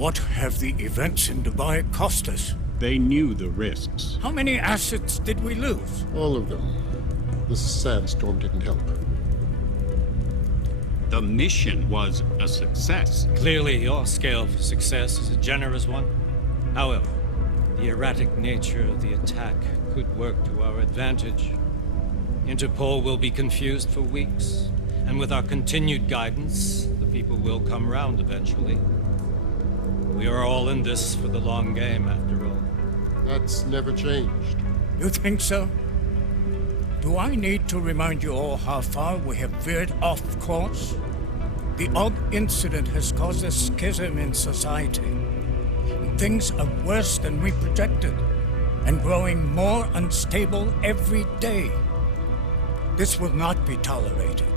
What have the events in Dubai cost us? They knew the risks. How many assets did we lose? All of them. The sandstorm didn't help. The mission was a success. Clearly, your scale for success is a generous one. However, the erratic nature of the attack could work to our advantage. Interpol will be confused for weeks, and with our continued guidance, the people will come round eventually. We are all in this for the long game, after all. That's never changed. You think so? Do I need to remind you all how far we have veered off course? The Aug Incident has caused a schism in society. Things are worse than we projected, and growing more unstable every day. This will not be tolerated.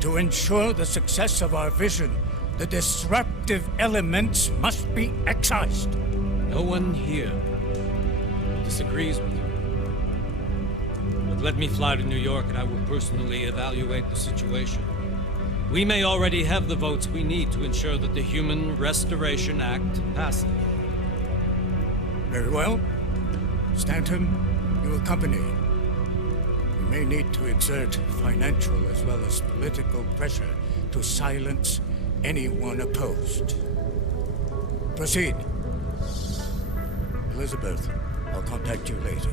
To ensure the success of our vision, the disruptive elements must be excised. No one here disagrees with you. But let me fly to New York and I will personally evaluate the situation. We may already have the votes we need to ensure that the Human Restoration Act passes. Very well. Stanton, you accompany. We may need to exert financial as well as political pressure to silence anyone opposed. Proceed. Elizabeth, I'll contact you later.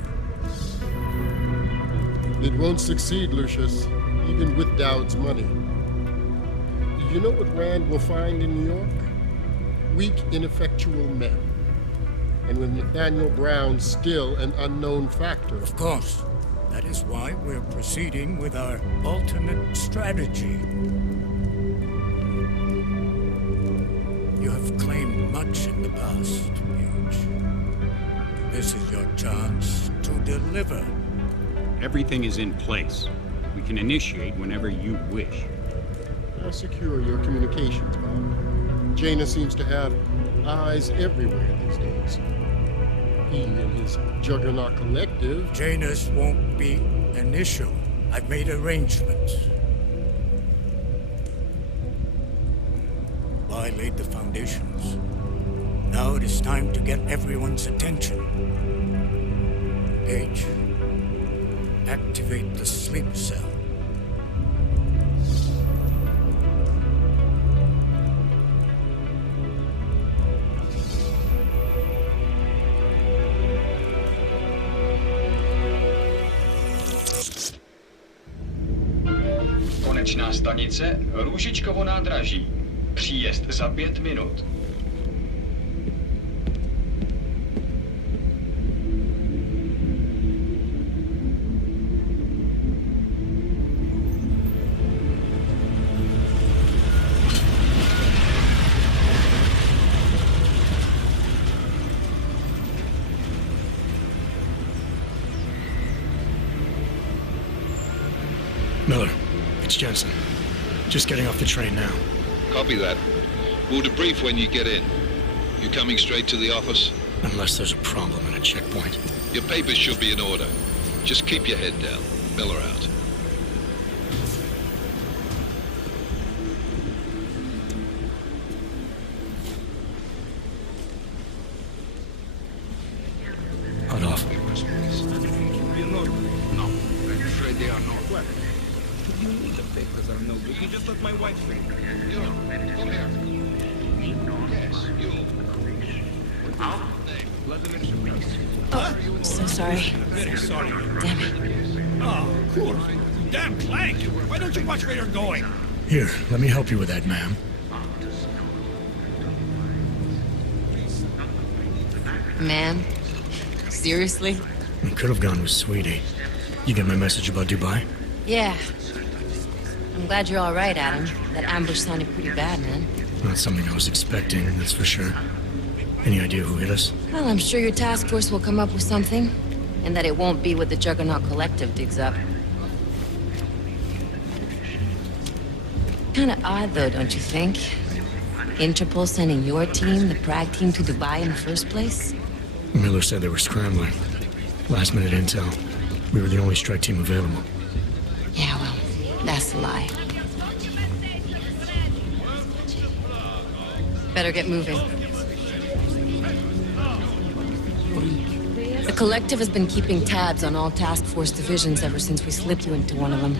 It won't succeed, Lucius, even with Dowd's money. You know what Rand will find in New York? Weak, ineffectual men. And with Nathaniel Brown still an unknown factor. Of course. That is why we're proceeding with our alternate strategy. You have claimed much in the past, Hugh. This is your chance to deliver. Everything is in place. We can initiate whenever you wish. I'll secure your communications, Bob. Jaina seems to have eyes everywhere these days. He and his Juggernaut Collective. Janus won't be an issue. I've made arrangements. I laid the foundations. Now it is time to get everyone's attention. Gage, activate the sleep cell. Konečná stanice Růžičkovo nádraží. Příjezd za 5 minut. Miller, it's Jensen. Just getting off the train now. Copy that. We'll debrief when you get in. You coming straight to the office? Unless there's a problem at a checkpoint. Your papers should be in order. Just keep your head down. Miller out. Hot off. No, I'm afraid they are not. What? You need the papers are no good. You just let my wife think. You, come here. Yes, you. Oh, so sorry. Very sorry. Damn it. Oh, cool. Damn Clank! Why don't you watch where you're going? Here, let me help you with that, ma'am. Man? Seriously? We could have gone with Sweetie. You get my message about Dubai? Yeah. I'm glad you're all right, Adam. That ambush sounded pretty bad, man. Not something I was expecting, that's for sure. Any idea who hit us? Well, I'm sure your task force will come up with something. And that it won't be what the Juggernaut Collective digs up. Kinda odd, though, don't you think? Interpol sending your team, the Prague team, to Dubai in the first place? Miller said they were scrambling. Last minute intel. We were the only strike team available. Yeah, well, that's a lie. Better get moving. The Collective has been keeping tabs on all task force divisions ever since we slipped you into one of them.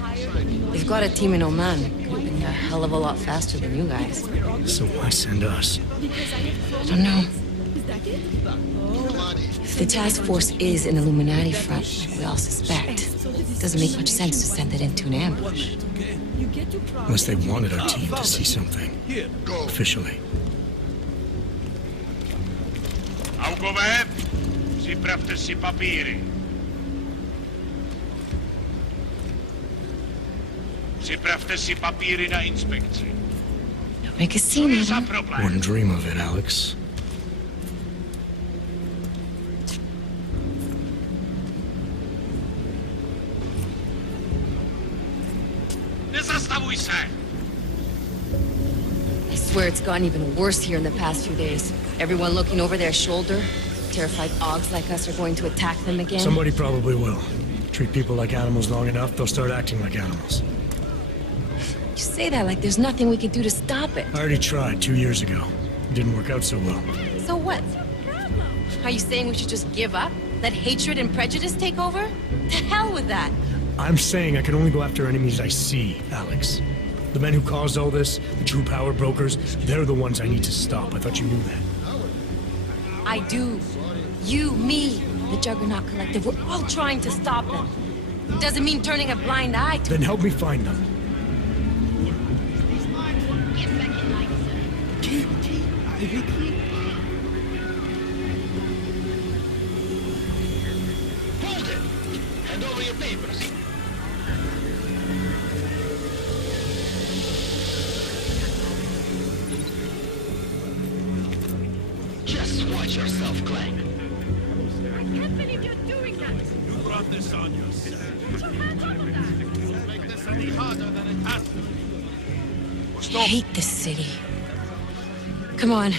They've got a team in Oman. Could have been a hell of a lot faster than you guys. So why send us? I don't know. If the task force is an Illuminati front, we all suspect, it doesn't make much sense to send it into an ambush. Unless they wanted our team to see something. Officially. Augover, připravte si papíry. Připravte si papíry na inspekci. Don't make a scene, Za Adam. problém. Wouldn't dream of it, Alex. Nezastavuj se! I swear it's gotten even worse here in the past few days. Everyone looking over their shoulder. Terrified Augs like us are going to attack them again. Somebody probably will. Treat people like animals long enough, they'll start acting like animals. You say that like there's nothing we could do to stop it. I already tried 2 years ago. It didn't work out so well. So what? Are you saying we should just give up? Let hatred and prejudice take over? To hell with that! I'm saying I can only go after enemies I see, Alex. The men who caused all this, the true power brokers, they're the ones I need to stop. I thought you knew that. I do. You, me, the Juggernaut Collective, we're all trying to stop them. Doesn't mean turning a blind eye to Then help me find them. Hold it! Hand over your papers. Just watch yourself, Clank. I can't believe you're doing that! You brought this on yourself. Put your hands off of that! Make this any harder than it has to be. I hate this city. Come on.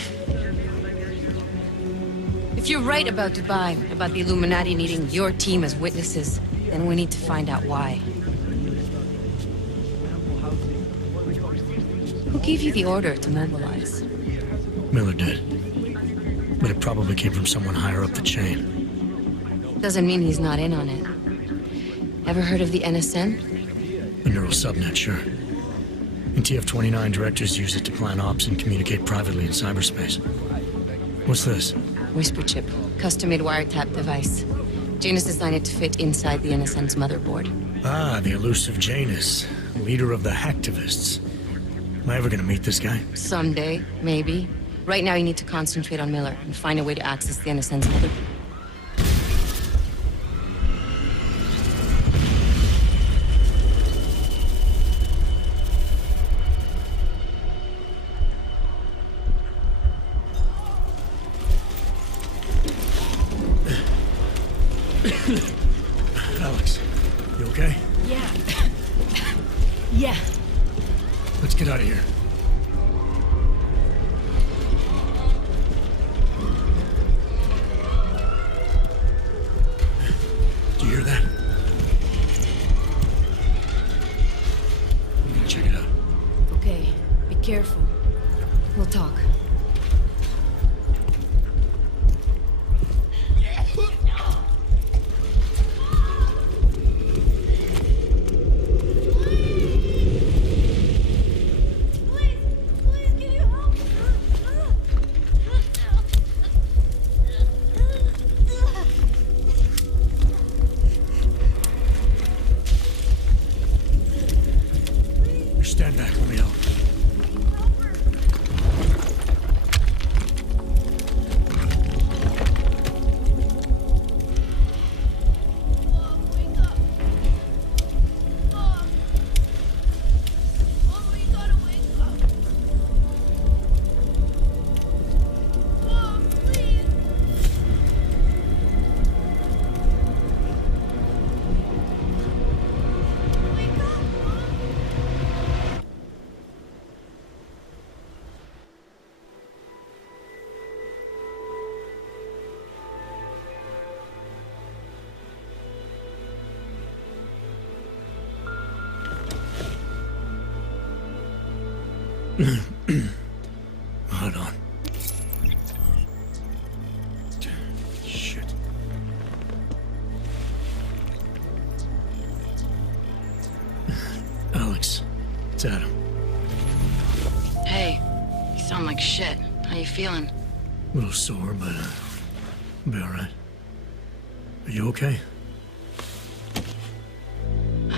If you're right about Dubai, about the Illuminati needing your team as witnesses, then we need to find out why. Who gave you the order to mobilize? Miller did. But it probably came from someone higher up the chain. Doesn't mean he's not in on it. Ever heard of the NSN? The neural subnet, sure. In TF-29, directors use it to plan ops and communicate privately in cyberspace. What's this? Whisper chip, custom-made wiretap device. Janus designed it to fit inside the NSN's motherboard. Ah, the elusive Janus, leader of the hacktivists. Am I ever gonna meet this guy? Someday, maybe. Right now, you need to concentrate on Miller and find a way to access the NSN's motherboard. Alex, you okay? Yeah. Yeah. Let's get out of here. Do you hear that? I'm gonna check it out. Okay, be careful. We'll talk. Stand back, let me help. Hold on. sound like shit. How you feeling? A little sore, but I'll be alright. Are you okay?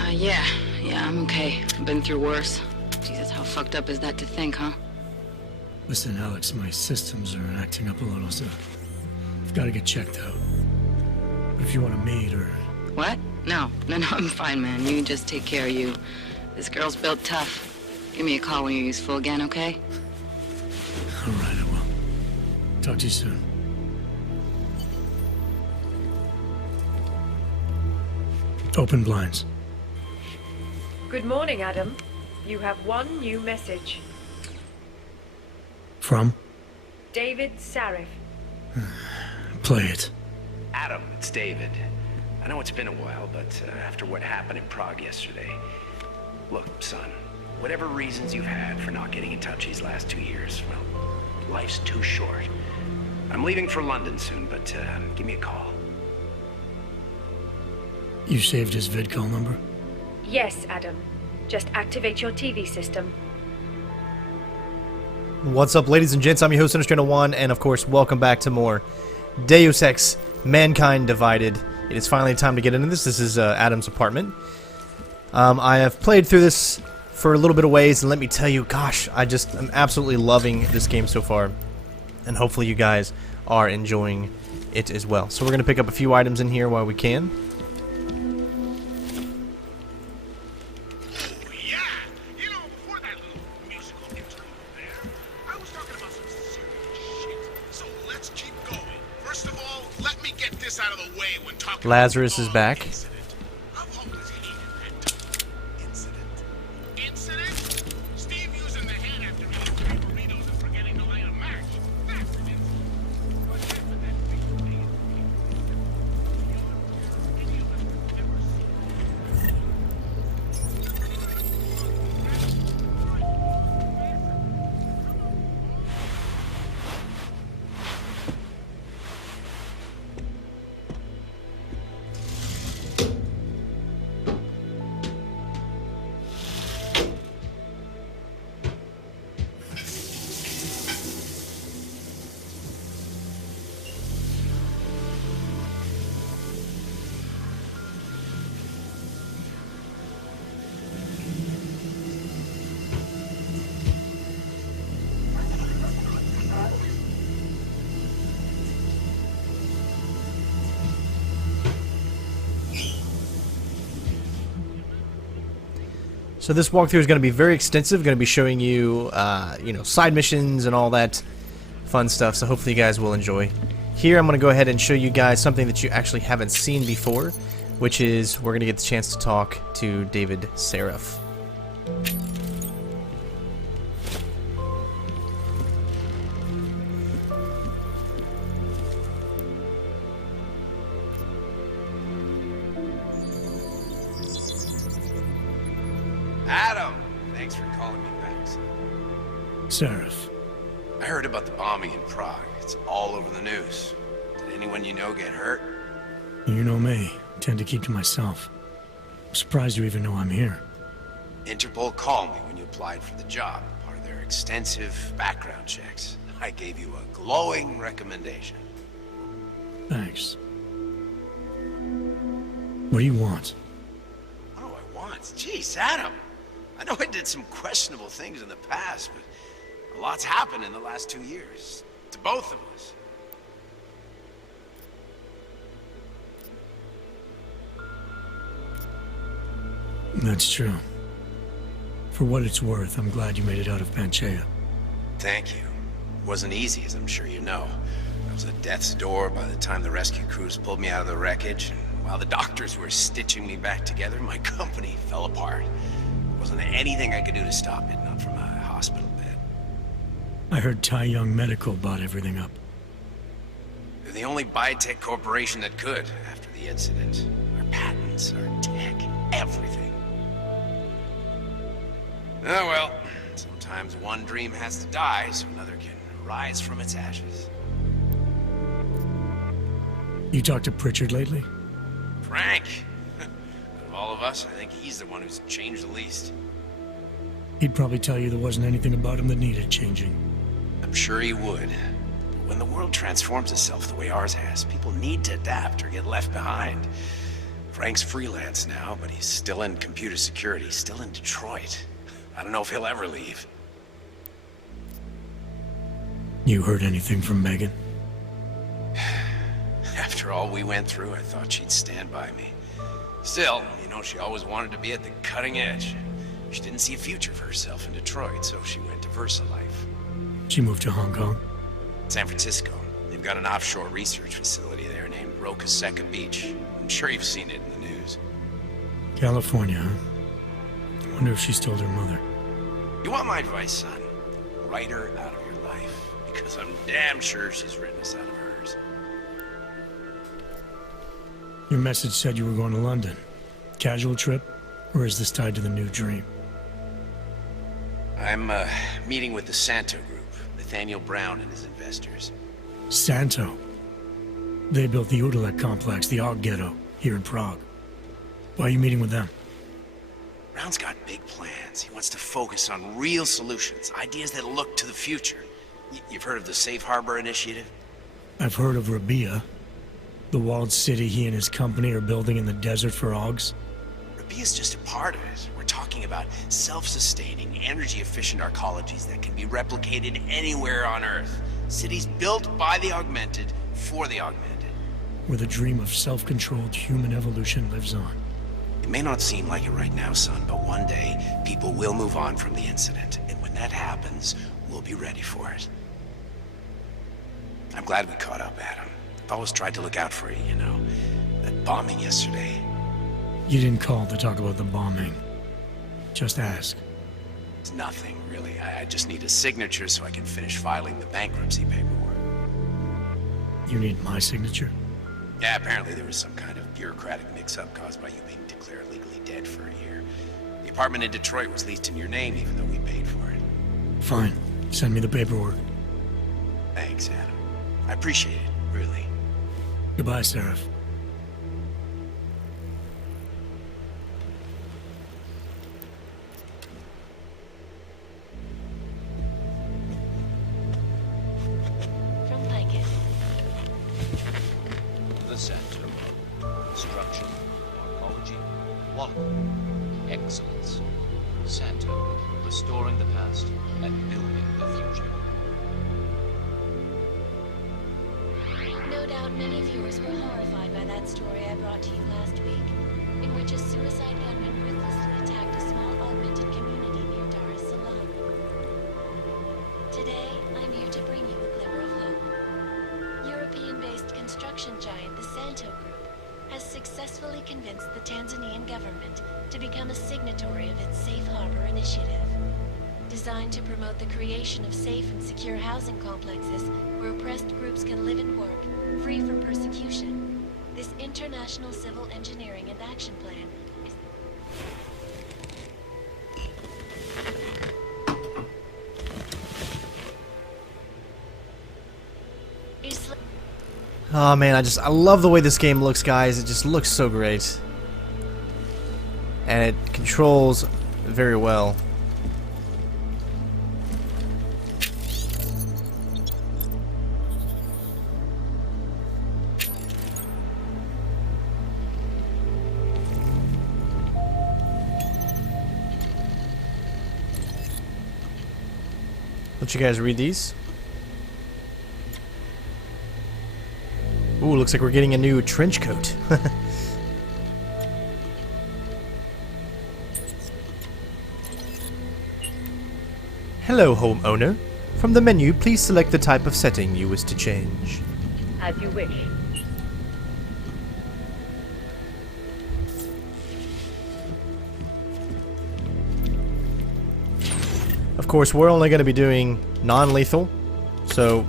Yeah, I'm okay. I've been through worse. Jesus, how fucked up is that to think, huh? Listen, Alex, my systems are acting up a little, so I've got to get checked out. But if you want to meet or... What? No, I'm fine, man. You just take care of you. This girl's built tough. Give me a call when you're useful again, okay? Alright, I will. Talk to you soon. Open blinds. Good morning, Adam. You have one new message. From? David Sarif. Play it. Adam, it's David. I know it's been a while, but after what happened in Prague yesterday... Look, son, whatever reasons you've had for not getting in touch these last 2 years, well, life's too short. I'm leaving for London soon, but give me a call. You saved his vidcall number? Yes, Adam. Just activate your TV system. What's up, ladies and gents? I'm your host, CenterStrain01, and of course, welcome back to more Deus Ex, Mankind Divided. It is finally time to get into this. This is Adam's apartment. I have played through this for a little bit of ways, and let me tell you, gosh, I'm absolutely loving this game so far, and hopefully you guys are enjoying it as well. So we're going to pick up a few items in here while we can. Lazarus is back. So this walkthrough is going to be very extensive. Going to be showing you, side missions and all that fun stuff. So hopefully you guys will enjoy. Here I'm going to go ahead and show you guys something that you actually haven't seen before, which is we're going to get the chance to talk to David Sarif. Adam! Thanks for calling me back, son. Sarif. I heard about the bombing in Prague. It's all over the news. Did anyone you know get hurt? You know me. I tend to keep to myself. I'm surprised you even know I'm here. Interpol called me when you applied for the job, part of their extensive background checks. I gave you a glowing recommendation. Thanks. What do you want? What do I want? Jeez, Adam! I know I did some questionable things in the past, but a lot's happened in the last 2 years. To both of us. That's true. For what it's worth, I'm glad you made it out of Panchea. Thank you. It wasn't easy, as I'm sure you know. I was at death's door by the time the rescue crews pulled me out of the wreckage, and while the doctors were stitching me back together, my company fell apart. There wasn't anything I could do to stop it, not from a hospital bed. I heard Tai Young Medical bought everything up. They're the only biotech corporation that could, after the incident. Our patents, our tech, everything. Oh well, sometimes one dream has to die so another can rise from its ashes. You talked to Pritchard lately? Frank! Of all of us, I think he's the one who's changed the least. He'd probably tell you there wasn't anything about him that needed changing. sure he would. But when the world transforms itself the way ours has, people need to adapt or get left behind. Frank's freelance now, but he's still in computer security, still in Detroit. I don't know if he'll ever leave. You heard anything from Megan? After all we went through, I thought she'd stand by me. Still, you know, she always wanted to be at the cutting edge. She didn't see a future for herself in Detroit, so she went to VersaLife. She moved to Hong Kong? San Francisco. They've got an offshore research facility there named Roca Seca Beach. I'm sure you've seen it in the news. California, huh? I wonder if she's told her mother. You want my advice, son? Write her out of your life, because I'm damn sure she's written us out of hers. Your message said you were going to London. Casual trip? Or is this tied to the new dream? I'm meeting with the Santo Group, Nathaniel Brown and his investors. Santo? They built the Udalek complex, the Aug Ghetto, here in Prague. Why are you meeting with them? Brown's got big plans. He wants to focus on real solutions, ideas that look to the future. You've heard of the Safe Harbor Initiative? I've heard of Rabia, the walled city he and his company are building in the desert for Augs. Rabia's just a part of it. We're talking about self-sustaining, energy-efficient arcologies that can be replicated anywhere on Earth. Cities built by the augmented, for the augmented. Where the dream of self-controlled human evolution lives on. It may not seem like it right now, son, but one day, people will move on from the incident. And when that happens, we'll be ready for it. I'm glad we caught up, Adam. I've always tried to look out for you, you know. That bombing yesterday. You didn't call to talk about the bombing. Just ask. It's nothing, really. I just need a signature so I can finish filing the bankruptcy paperwork. You need my signature? Yeah, apparently there was some kind of bureaucratic mix-up caused by you being declared legally dead for a year. The apartment in Detroit was leased in your name, even though we paid for it. Fine. Send me the paperwork. Thanks, Adam. I appreciate it, really. Goodbye, Sarif. The center of construction, archaeology, quality, excellence. Santo, restoring the past and building the future. No doubt many viewers were horrified by that story I brought to you last week, in which a suicide gunman ruthlessly attacked a small augmented community near Dar es Salaam. Today, I'm here to bring you a glimmer of hope. European-based construction giant the Santo Group has successfully convinced the Tanzanian government to become a signatory of its Safe Harbor Initiative, designed to promote the creation of safe and secure housing complexes where oppressed groups can live and work, free from persecution. This international civil engineering and action plan is... Oh man, I love the way this game looks, guys. It just looks so great. And it controls very well. Let you guys read these. Ooh, looks like we're getting a new trench coat. Hello, homeowner. From the menu, please select the type of setting you wish to change. As you wish. Of course, we're only going to be doing non-lethal, so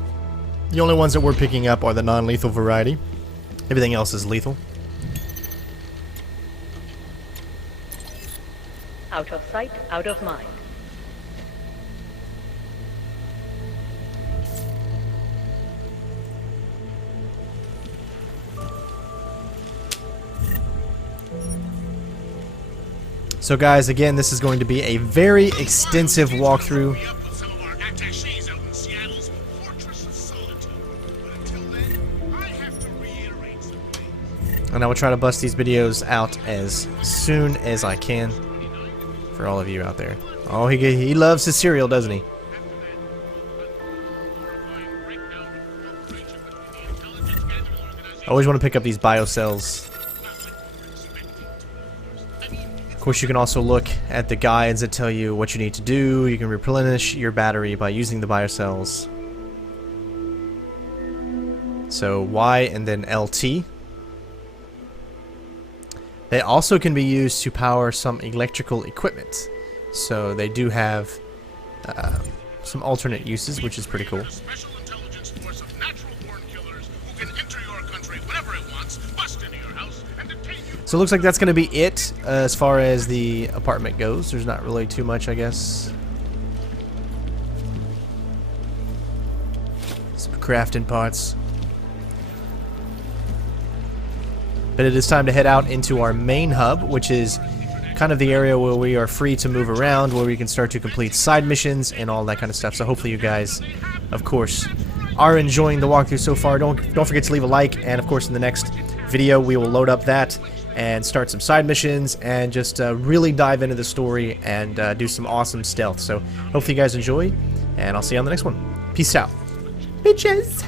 the only ones that we're picking up are the non-lethal variety. Everything else is lethal. Out of sight, out of mind. So guys, again, this is going to be a very extensive walkthrough. And I will try to bust these videos out as soon as I can for all of you out there. Oh, he loves his cereal, doesn't he? I always want to pick up these biocells. Of course, you can also look at the guides that tell you what you need to do. You can replenish your battery by using the biocells. So Y and then LT. They also can be used to power some electrical equipment. So they do have some alternate uses, which is pretty cool. So it looks like that's going to be it as far as the apartment goes. There's not really too much, I guess. Some crafting parts. But it is time to head out into our main hub, which is kind of the area where we are free to move around, where we can start to complete side missions and all that kind of stuff. So hopefully you guys, of course, are enjoying the walkthrough so far. Don't forget to leave a like, and of course in the next video we will load up that and start some side missions and just really dive into the story and do some awesome stealth. So hopefully you guys enjoy, and I'll see you on the next one. Peace out. Bitches!